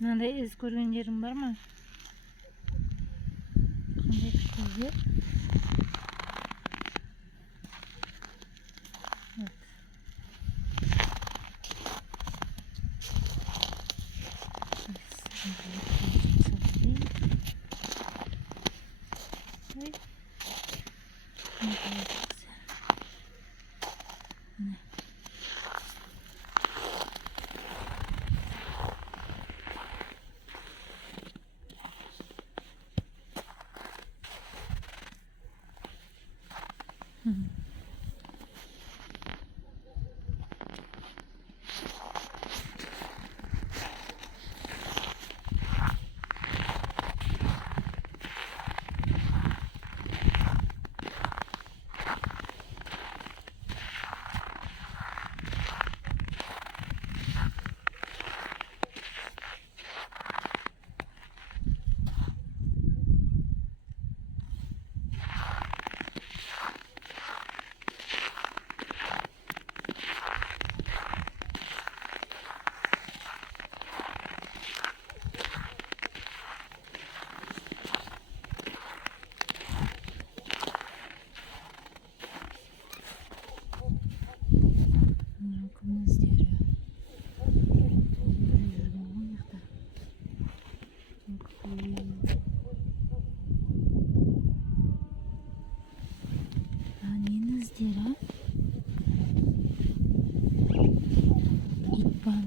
Mınday iz ko'rgan yerim bormi? Qanday kuchli yer? Evet.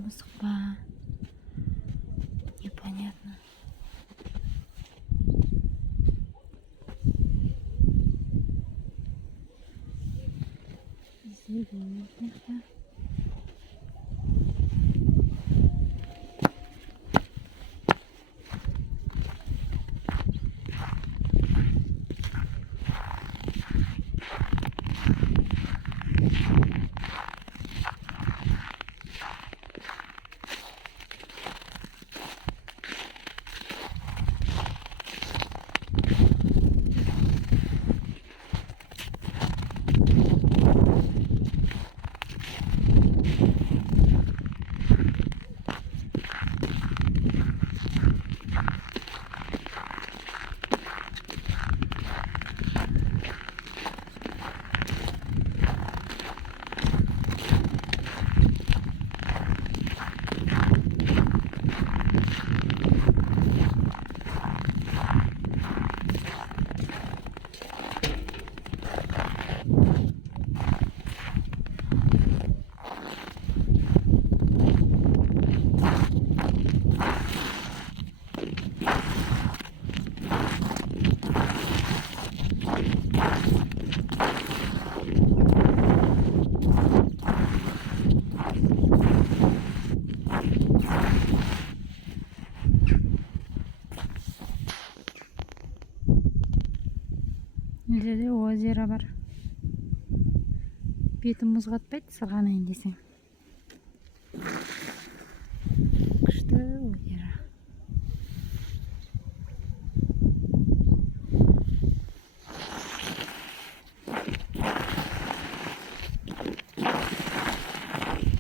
Судьба. Непонятно. Извините. Жерде озеро бар. Бетім мұз қатпайды, сырғанайын десең. Күшті озеро.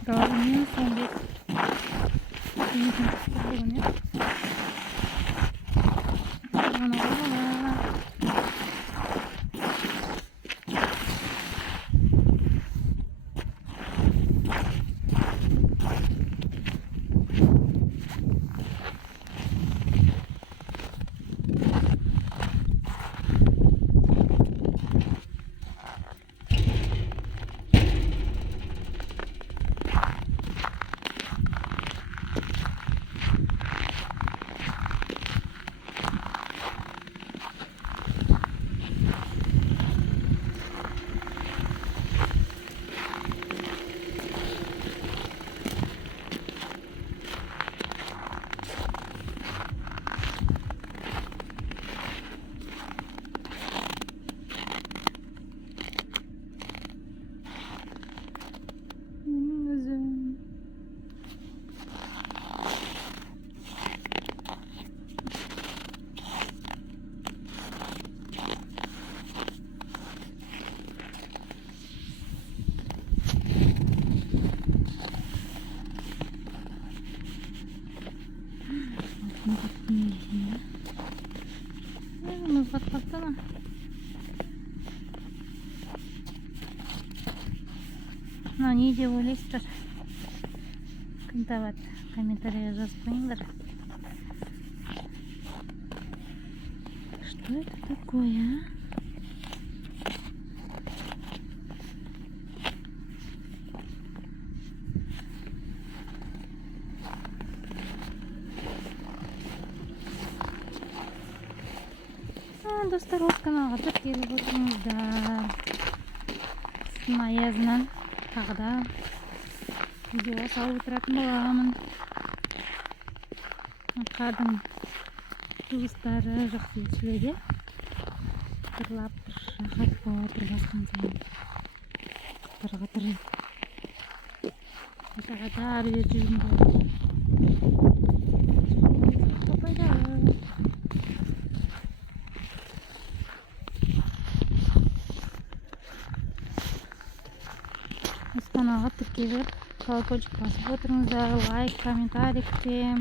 Дауылмен соң бет. Денесін күшті болған, е? мына не деп ойлайсыздар? Кім табады? Комментарийға жазып қойыңдар. Что это такое? Достар, осы каналға тіркеліп отырыңыздар. Сіздің аязынан тағы да видео салып отыратын боламын. Қардың дыбыстары жақсы естіледі. Тырлап тұр, рахат болып тұр басқан сайын. Тырға-тыр. Қайта-қайта ары бері жүргім келеді. Осы каналға тіркеліп, колокольчик басып отырыңыздар, лайк, комментарий күтем.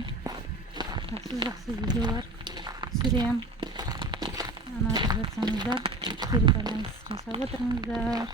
Жақсы видеолар түсірем. Ұнатып жатсаңыздар, кері байланыс жасап отырыңыздар.